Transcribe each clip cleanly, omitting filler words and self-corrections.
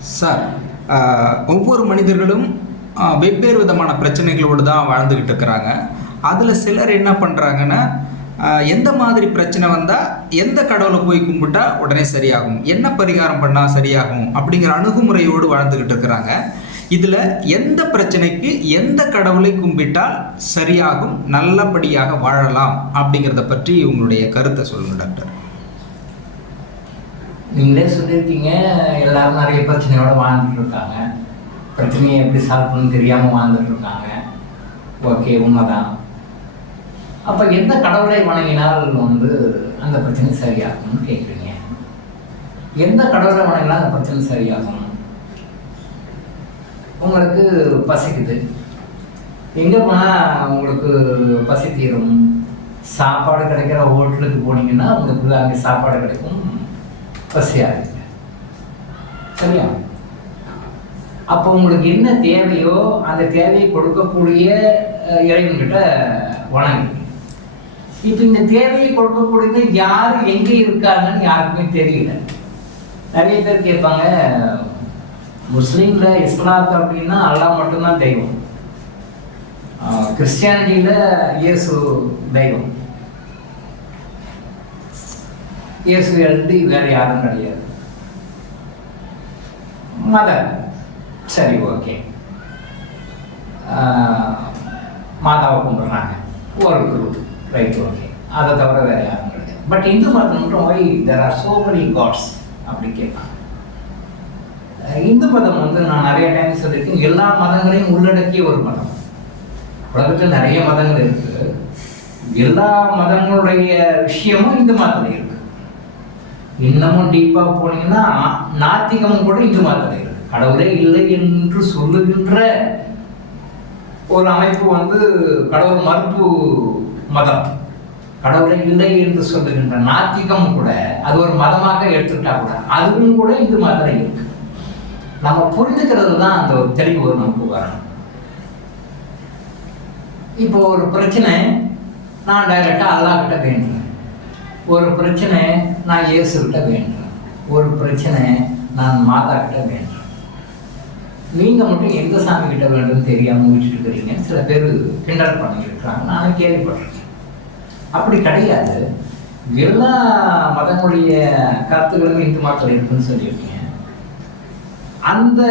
Sir, ஒவ்வொரு மனிதர்களும் வெவ்வேறு விதமான பிரச்சனைகளோடு தான் வாழ்ந்துக்கிட்டு இருக்கிறாங்க. அதில் சிலர் என்ன பண்ணுறாங்கன்னா, எந்த மாதிரி பிரச்சனை வந்தால் எந்த கடவுளை போய் கும்பிட்டா உடனே சரியாகும், என்ன பரிகாரம் பண்ணால் சரியாகும் அப்படிங்கிற அணுகுமுறையோடு வாழ்ந்துக்கிட்டு இருக்கிறாங்க. இதில் எந்த பிரச்சனைக்கு எந்த கடவுளை கும்பிட்டால் சரியாகும், நல்லபடியாக வாழலாம் அப்படிங்கிறத பற்றி உங்களுடைய கருத்தை சொல்லுங்கள் டாக்டர். நீங்களே சொல்லியிருக்கீங்க, எல்லாரும் நிறைய பிரச்சனையோட வாழ்ந்துட்டு இருக்காங்க. பிரச்சனையை எப்படி சால்வ் பண்ணு தெரியாமல் வாழ்ந்துட்டு இருக்காங்க. ஓகே, உண்மைதான். அப்போ எந்த கடவுளை வணங்கினால் அந்த பிரச்சனை சரியாகும்னு கேட்குறீங்க. எந்த கடவுளை வணங்கினால் அந்த பிரச்சனை சரியாகும்? உங்களுக்கு பசிக்குது, எங்கே போனால் உங்களுக்கு பசி தீரும்? சாப்பாடு கிடைக்கிற ஹோட்டலுக்கு போனீங்கன்னா உங்களுக்கு அங்கே சாப்பாடு கிடைக்கும், பசியாகுங்க. சரியா? அப்போ உங்களுக்கு என்ன தேவையோ அந்த தேவையை கொடுக்கக்கூடிய இறைவன்கிட்ட வணங்குங்க. இப்போ இந்த தேவையை கொடுக்கக்கூடியது யார் எங்கே இருக்காங்கன்னு யாருக்குமே தெரியல. நிறைய பேர் கேட்பாங்க, முஸ்லீமில் இஸ்லாத்து அப்படின்னா அல்லாஹ் மட்டும்தான் தெய்வம், கிறிஸ்டியானிட்டியில் இயேசு தெய்வம், இயேசு எழுதி வேறு யாரும் கிடையாது. மதம் சரி, ஓகே, மாதாவை கும்பிட்றாங்க ஒரு குரூப், ரைட், ஓகே, அதை தவிர வேறு யாரும் கிடையாது. பட் இந்து மதம் மட்டும் why there are so many gods அப்படி கேட்பாங்க. இந்து மதம் நான் நிறைய டைம் சொல்லியிருக்கேன், எல்லா மதங்களையும் உள்ளடக்கிய ஒரு மதம். உலகத்தில் நிறைய மதங்கள் இருக்கு, எல்லா மதங்களுடைய விஷயமும் இந்து மதத்தில் இருக்கு. இன்னமும் டீப்பாக போனீங்கன்னா நாத்திகமும் கூட இந்து மதத்தில் இருக்கு. கடவுளே இல்லை என்று சொல்லுகின்ற ஒரு அமைப்பு கடவுள் மறுப்பு மதம். கடவுளை இல்லை என்று சொல்லுகின்ற நாத்திகம் கூட அது ஒரு மதமாக எடுத்துட்டா கூட அதுவும் கூட இந்து மதத்தில் இருக்கு. நம்ம புரிஞ்சுக்கிறது தான் அந்த ஒரு தெளிவு நமக்கு வரணும். இப்போ ஒரு பிரச்சனை நான் டைரக்டா அல்லாஹ் கிட்ட வேண்டுறேன், ஒரு பிரச்சனை நான் இயேசுகிட்ட வேண்டுறேன், ஒரு பிரச்சனை நான் மாதா கிட்ட வேண்டுறேன். நீங்க மட்டும் எந்த சாமி கிட்ட வேண்டும் தெரியாம முடிச்சுட்டு இருக்கிறீங்க. சில பேர் கிண்டல் பண்ணியிருக்கிறாங்க, நானும் கேள்விப்பட்டிருக்கேன். அப்படி கிடையாது. எல்லா மதங்களுடைய கருத்துக்களும் இந்து மதத்தில் இருக்குன்னு சொல்லியிருக்கீங்க. அந்த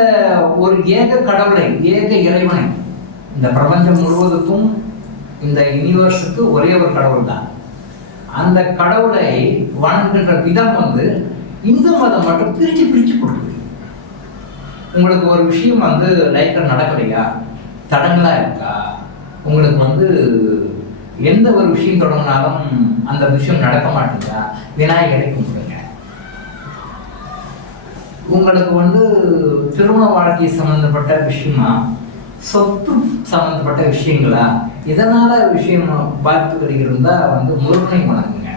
ஒரு ஏக கடவுளை, ஏக இறைவனை, இந்த பிரபஞ்சம் முழுவதுக்கும் இந்த யூனிவர்ஸுக்கு ஒரே ஒரு கடவுள் தான். அந்த கடவுளை வணங்குகின்ற விதம் இந்து மதம் மட்டும் பிரிச்சு பிரிச்சு கொடுக்குது. உங்களுக்கு ஒரு விஷயம் லைஃப்ல நடக்கலையா, தடங்களா இருக்கா, உங்களுக்கு எந்த ஒரு விஷயம் தொடங்கினாலும் அந்த விஷயம் நடக்க மாட்டேங்குதா, விநாயகரை கும்பிடுங்க. உங்களுக்கு திருமண வாழ்க்கை சம்பந்தப்பட்ட விஷயமா, சொத்து சம்பந்தப்பட்ட விஷயங்களா, இதனால விஷயம் பாதிப்புகள் இருந்தா முருகனை வணங்குங்க.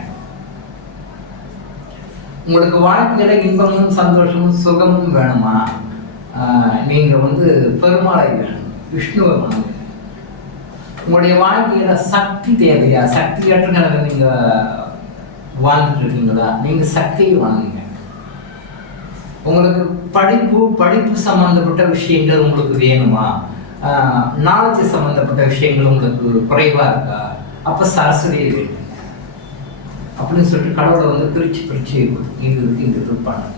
உங்களுக்கு வாழ்க்கையில இன்பமும் சந்தோஷமும் சுகமும் வேணுமா, நீங்க பெருமாளை வேணும், விஷ்ணுவை வணங்குங்க. உங்களுடைய வாழ்க்கையில சக்தி தேவையா, சக்தியற்ற நிலையில நீங்க வாழ்ந்துட்டு இருக்கீங்களா, நீங்க சக்தியை வணங்குங்க. உங்களுக்கு படிப்பு சம்பந்தப்பட்ட விஷயங்கள் உங்களுக்கு வேணுமா, நாலேஜ் சம்பந்தப்பட்ட விஷயங்கள் உங்களுக்கு குறைவா இருக்கா, அப்ப சரஸ்வதியை வேணுங்க அப்படின்னு சொல்லிட்டு கடவுளை பிரிச்சு பிரிச்சு இது இருக்கு இங்க பண்ணுங்க.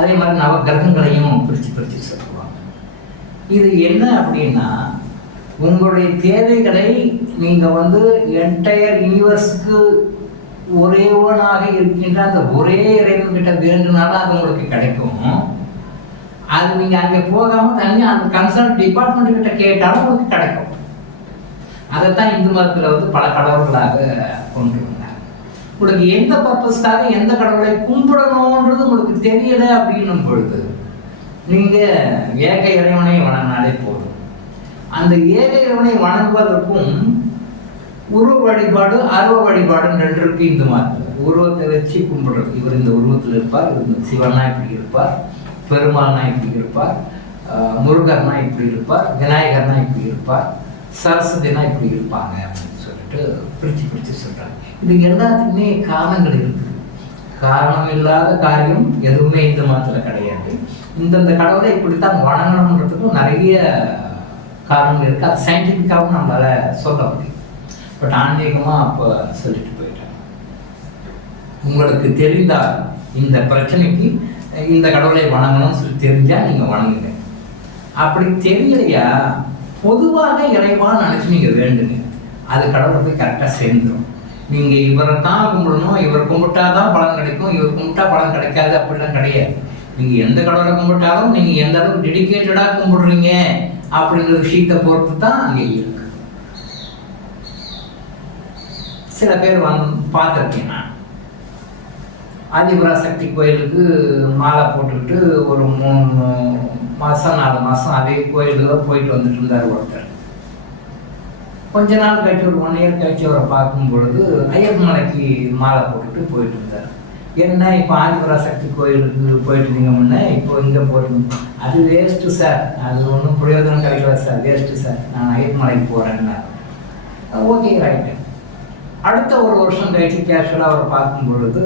அதே மாதிரி நவ கிரகங்களையும் பிரிச்சு பிரிச்சு சொல்லுவாங்க. இது என்ன அப்படின்னா, உங்களுடைய தேவைகளை நீங்க என்டையர் யூனிவர்ஸுக்கு ஒரேவனாக இருக்கின்ற அந்த ஒரே இறைவன் கிட்ட வேண்டுனாலும் அது உங்களுக்கு கிடைக்கும். அது நீங்க அங்கே போகாம தனியாக அந்த கன்சர்ன் டிபார்ட்மெண்ட் கிட்ட கேட்டாலும் உங்களுக்கு கிடைக்கும். அதைத்தான் இந்து மதத்தில் பல கடவுள்களாக கொண்டு வந்தாங்க. உங்களுக்கு எந்த பர்பஸ்க்காக எந்த கடவுளை கும்பிடணும்ன்றது உங்களுக்கு தெரியல அப்படின்னும் பொழுது நீங்க ஏக இறைவனை வணங்கினாலே போதும். அந்த ஏக இறைவனை வணங்குவதற்கும் உருவ வழிபாடு, அருவ வழிபாடுன்னு ரெண்டு இருக்கு இந்து மதத்தில். உருவத்தை வச்சு கும்பிடுறது, இவர் இந்த உருவத்தில் இருப்பார், இவர் சிவனா இப்படி இருப்பார், பெருமாள்னா இப்படி இருப்பார், முருகர்னா இப்படி இருப்பார், விநாயகர்னா இப்படி இருப்பார், சரஸ்வதினா இப்படி இருப்பாங்க அப்படின்னு சொல்லிட்டு பிரிச்சு பிரிச்சு சொல்றாங்க. இது எல்லாத்துக்குமே காரணங்கள் இருக்குது. காரணம் இல்லாத காரியம் எதுவுமே இந்து மதத்தில் கிடையாது. இந்தந்த கடவுளை இப்படித்தான் வணங்கணுன்றதுக்கும் நிறைய காரணங்கள் இருக்குது. அது சயின்டிஃபிக்காகவும் நம்மளால் சொல்ல முடியும். பட் ஆன்மீகமாக அப்போ சொல்லிட்டு போயிட்டாங்க. உங்களுக்கு தெரிந்தால் இந்த பிரச்சனைக்கு இந்த கடவுளை வணங்கணும்னு சொல்லி தெரிஞ்சால் நீங்கள் வணங்குங்க. அப்படி தெரியலையா பொதுவாக இறைவான்னு நினச்சி நீங்கள் வேண்டுங்க. அது கடவுளை போய் கரெக்டாக சேர்ந்துடும். நீங்கள் இவரை தான் கும்பிடணும், இவர் கும்பிட்டாதான் பலன் கிடைக்கும், இவர் கும்பிட்டா பலன் கிடைக்காது அப்படிலாம் கிடையாது. நீங்கள் எந்த கடவுளை கும்பிட்டாலும் நீங்கள் எந்த அளவுக்கு டெடிக்கேட்டடாக கும்பிடுறீங்க அப்படின்ற விஷயத்தை பொறுத்து தான் அங்கே இருக்கு. சில பேர் பார்த்துருக்கேன். நான் ஆதிபராசக்தி கோயிலுக்கு மாலை போட்டுக்கிட்டு ஒரு 3 மாதம் 4 மாதம் அதே கோயிலுக்கு போயிட்டு வந்துட்டு இருந்தார் ஒருத்தர். கொஞ்ச நாள் கழிச்சு ஒரு 1 இயர் கழிச்சு அவரை பார்க்கும் பொழுது ஐயப்ப மலைக்கு மாலை போட்டுட்டு போயிட்டு இருந்தார். என்ன இப்போ ஆதிபராசக்தி கோயிலுக்கு போயிட்டு இருந்தீங்க முன்னே இப்போ இங்கே போகிறீங்க, அது வேஸ்ட்டு சார், அது ஒன்றும் பிரயோஜனம் கிடைக்கல சார், வேஸ்ட்டு சார், நான் ஐயப்ப மலைக்கு போகிறேன்னா. Okay right. அடுத்த 1 வருஷம் கழிச்சு கேஷுவலாக அவரை பார்க்கும் பொழுது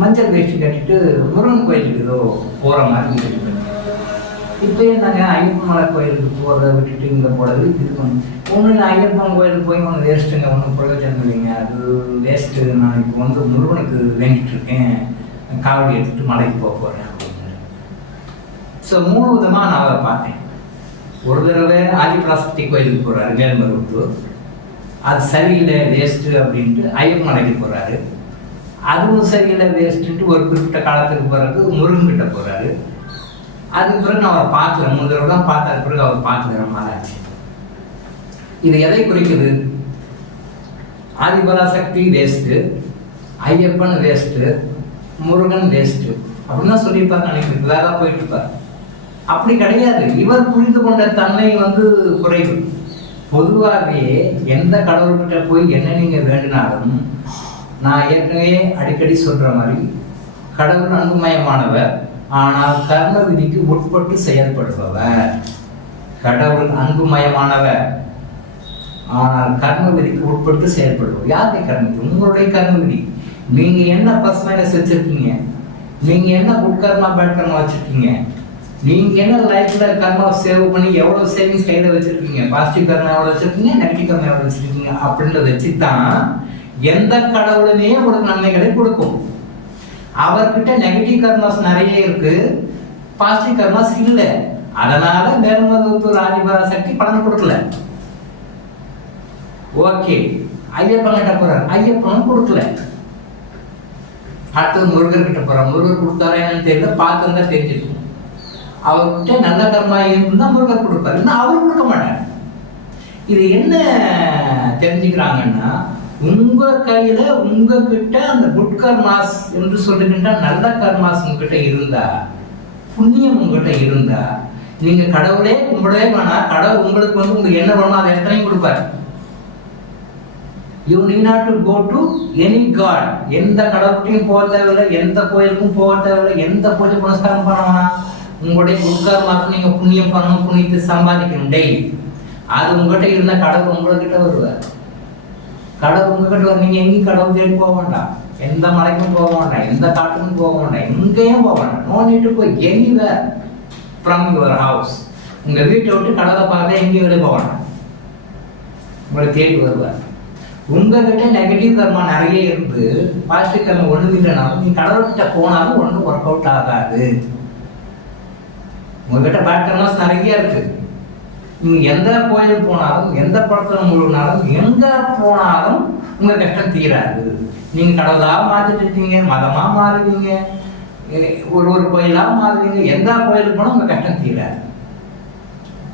மஞ்சள் வேஷ்டி கட்டிட்டு முருகன் கோயிலுக்கு ஏதோ போகிற மாதிரி இது பண்ணி. இப்போ என்னங்க ஐயப்பன் மலை கோயிலுக்கு போகிறத விட்டுட்டு இங்கே போகிறது இது ஒன்று. ஐயப்பன் கோயிலுக்கு போய் ஒன்று வேஸ்ட்டுங்க, ஒன்றும் பிரயோஜனம் இல்லைங்க, அது வேஸ்ட்டு. நான் இப்போ முருகனுக்கு வேண்டிகிட்டு இருக்கேன், காவடி எடுத்துகிட்டு மலைக்கு போக போகிறேன் அப்படின்னு. ஸோ 3 விதமாக நான் அவரை பார்த்தேன். ஒரு தடவை ஆதிபராசக்தி கோயிலுக்கு போகிறாரு மேல்மருவத்தூர், அது சரியில்லை வேஸ்ட்டு அப்படின்ட்டு ஐயப்பன் மலைக்கு போகிறாரு. அதுவும் சரியில்லை வேஸ்ட்டுன்ட்டு ஒரு குறிப்பிட்ட காலத்துக்கு பிறகு முருகன்கிட்ட போகிறாரு. அதுக்கு பிறகு நான் அவரை பார்க்கல, 3 தடவை தான் பார்த்த பிறகு அவர் பார்க்கல, ரொம்ப ஆச்சு. இது எதை குறிக்குது? Adiparasakti waste, Ayyappan waste, Murugan waste அப்படின்னு தான் சொல்லியிருப்பார் நினைக்கிறேன். வேற போயிட்டு இருப்பார். அப்படி கிடையாது. இவர் புரிந்து கொண்ட தன்மை குறைவு. பொதுவாகவே எந்த கடவுள்கிட்ட போய் என்ன நீங்கள் வேண்டினாலும், நான் ஏற்கனவே அடிக்கடி சொல்கிற மாதிரி கடவுள் அன்புமயமானவர், ஆனால் கர்ம விதிக்கு உட்பட்டு செயல்படுபவர். கடவுள் அன்புமயமானவர், ஆனால் கர்ம விதிக்கு உட்பட்டு செயல்படுபவர். யாருடைய கர்ம விதி? உங்களுடைய கர்ம விதி. நீங்கள் என்ன ப்ளஸ் மைனஸ் வச்சுருக்கீங்க, நீங்கள் என்ன குட் கர்மா பேட் கர்மா வச்சுருக்கீங்க, நீங்கள் என்ன லைஃப்பில் கர்மா சேவ் பண்ணி எவ்வளோ சேவிங்ஸ் கையில் வச்சுருக்கீங்க, பாசிட்டிவ் கர்மா எவ்வளோ வச்சுருக்கீங்க, நெகட்டிவ் கர்மா எவ்வளோ வச்சுருக்கீங்க அப்படின்றத வச்சு தான் எந்த கடவுளுமே உங்களுக்கு நன்மைகளை கொடுக்கும். அவர்கிட்ட நெகட்டிவ் கர்மாஸ் நிறைய இருக்கு, பாசிட்டிவ் கர்மாஸ் இல்லை. அதனால மேல்மருவத்தூர் ஆதிபராசக்தி பலன் கொடுக்கல. ஓகே, ஐயப்பன் கிட்ட போறார், ஐயப்பனும் கொடுக்கல. அடுத்தது முருகர் கிட்ட போறார், முருகர் கொடுத்தாரா என்னன்னு தெரியல, பார்த்து தான் தெரிஞ்சிருக்கும். அவர்கிட்ட நல்ல கர்மா இருந்தா முருகர் கொடுப்பாரு, இன்னும் அவர் கொடுக்க மாட்டார். இது என்ன தெரிஞ்சுக்கிறாங்கன்னா, உங்க கையில உங்ககிட்ட அந்த குட் கர்மாஸ் என்று சொல்லுகின்ற நல்ல கர்மாஸ் உங்ககிட்ட இருந்தா, புண்ணியம் உங்ககிட்ட இருந்தா, நீங்க கடவுளே கும்பிடவே வேணாம், கடவுள் உங்களுக்கு உங்களுக்கு என்ன வேணுமோ அதை எத்தனையும் கொடுப்பாரு. You need not to go to any god. எந்த கடவுள்கிட்டையும் போக தேவையில்லை, எந்த கோயிலுக்கும் போக தேவையில்லை, எந்த பூஜை புனஸ்காரம் பண்ண வேணாம். உங்களுடைய குட்கர்மாக்கு நீங்க புண்ணியம் பண்ணணும், புண்ணியத்தை சம்பாதிக்கணும் டெய்லி. அது உங்ககிட்ட இருந்த கடவுள் உங்ககிட்ட வருவார். கடவுள் உங்ககிட்ட நீங்க எங்கேயும் கடவுள் தேடி போக வேண்டாம், எந்த மலைக்கும் போக வேண்டாம், எந்த காட்டுக்கும் போக வேண்டாம், எங்கேயும் போக வேண்டாம். No need to go anywhere from your house. உங்க வீட்டை விட்டு கடவுளை பார்க்க எங்கேயும் வெளியே போக வேண்டாம், உங்களை தேடி வருவார். உங்ககிட்ட நெகட்டிவ் கர்மா நிறைய இருந்து பாசிட்டிவ் கர்மா ஒண்ணு இல்லைனாலும் நீ கடவுள்கிட்ட போனாலும் ஒன்றும் ஒர்க் அவுட் ஆகாது. உங்ககிட்ட பேட் கர்மாஸ் நிறைய இருக்கு. நீங்க எந்த கோயிலுக்கு போனாலும், எந்த படத்துல முழுனாலும், எங்க போனாலும் உங்க கஷ்டம் தீராது. நீங்க கடவுளா மாத்திட்டு இருக்கீங்க, மதமா மாறுவீங்க, ஒரு கோயிலா மாறுவீங்க, எந்த கோயிலுக்கு போனா உங்க கஷ்டம் தீராது.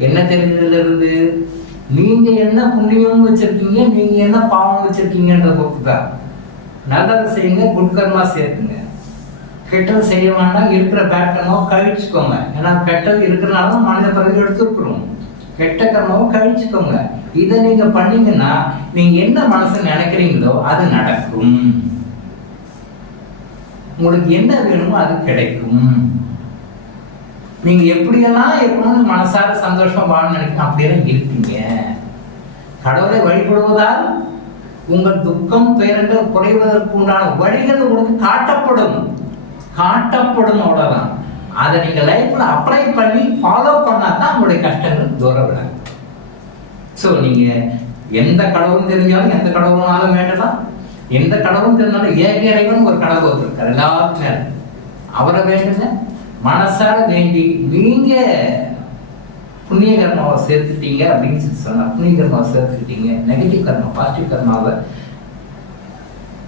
என்ன தெரிஞ்சதுல இருந்து நீங்க என்ன புண்ணியம் வச்சிருக்கீங்க, நீங்க என்ன பாவம் வச்சிருக்கீங்கன்ற பொறுத்து தான். நல்லதை செய்யுங்க, குட் கர்மா சேர்த்துங்க. கெட்டது செய்ய வேண்டாம், இருக்கிற பேட் கர்மாவை கழிச்சுக்கோங்க. ஏன்னா கெட்டது இருக்கிறனால மனித பிறகு எடுத்துக்கிறோம். கெட்ட கர்மாவை கழிச்சுக்கோங்க. இதை நீங்க பண்ணீங்கன்னா நீங்க என்ன மனசு நினைக்கிறீங்களோ அது நடக்கும். உங்களுக்கு என்ன வேணுமோ அது கிடைக்கும். நீங்க எப்படியெல்லாம் இருக்கணும்னு மனசார சந்தோஷமா வாழணும்னு நினைக்கணும், அப்படியெல்லாம் இருப்பீங்க. கடவுளை வழிபடுவதால் உங்கள் துக்கம் துயரங்கள் குறைவதற்கு உண்டான வழிகள் உங்களுக்கு காட்டப்படும், அவ்வளவுதான். அதை நீங்கள் லைஃப்பில் அப்ளை பண்ணி ஃபாலோ பண்ணால் தான் உங்களுடைய கஷ்டங்கள் தூரம் விடாது. ஸோ நீங்கள் எந்த கடவுளும் தெரிஞ்சாலும் எந்த கடவுளாலும் வேண்டலாம், எந்த கடவுளும் தெரிஞ்சாலும் ஏக இறைவன் ஒரு கடவுள் இருக்கார் எல்லாருக்குமே. அவரை வேண்டுங்க, மனசார வேண்டி நீங்கள் புண்ணிய கர்மாவை சேர்த்துட்டீங்க அப்படின்னு சொல்லி சொன்னால், புண்ணிய கர்மாவை சேர்த்துக்கிட்டீங்க, நெகட்டிவ் கர்மா பாசிட்டிவ் கர்மாவை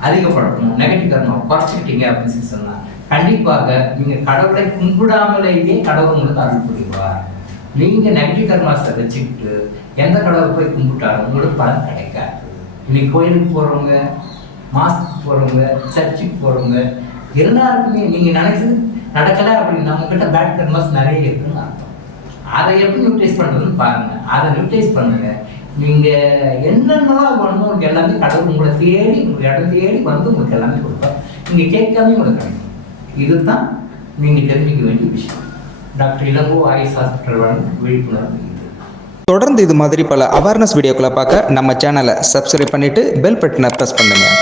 அதிகப்படுத்தணும், நெகட்டிவ் கர்மாவை குறைச்சிக்கிட்டீங்க அப்படின்னு சொல்லி சொன்னால் கண்டிப்பாக நீங்கள் கடவுளை கும்பிடாமலேயே கடவுள் உங்களுக்கு அருள் புரிவார். நீங்கள் நெகட்டிவ் கர்மாஸை வச்சுக்கிட்டு எந்த கடவுளை போய் கும்பிட்டாலும் உங்களுக்கு பலன் கிடைக்காது. இன்னைக்கு கோயிலுக்கு போகிறவங்க, மாஸ்க்கு போகிறவங்க, சர்ச்சுக்கு போகிறவங்க எல்லாருக்குமே நீங்கள் நினைச்சது நடக்கலை அப்படின்னா உங்ககிட்ட பேட் கர்மாஸ் நிறைய இருக்குன்னு அர்த்தம். அதை எப்படி நியூட்ரைஸ் பண்ணுறதுன்னு பாருங்கள். அதை நியூட்ரைஸ் பண்ணுங்கள். நீங்கள் என்னென்னலாம் வேணுமோ உங்களுக்கு எல்லாமே கடவுள் உங்களை தேடி உங்களுக்கு இடம் தேடி வந்து உங்களுக்கு எல்லாமே கொடுப்பார். நீங்கள் கேட்காமே உங்களுக்கு கிடைக்கும். இதுதான் நீங்கள் தெரிஞ்சுக்க வேண்டிய விஷயம். டாக்டர் இளங்கோ ஆயுஷ் ஹாஸ்பிட்டல் வழங்கும் விழிப்புணர்வு. தொடர்ந்து இது மாதிரி பல அவேர்னஸ் வீடியோக்களை பார்க்க நம்ம சேனலை சப்ஸ்கிரைப் பண்ணிவிட்டு பெல் பட்டனை ப்ரெஸ் பண்ணுங்கள்.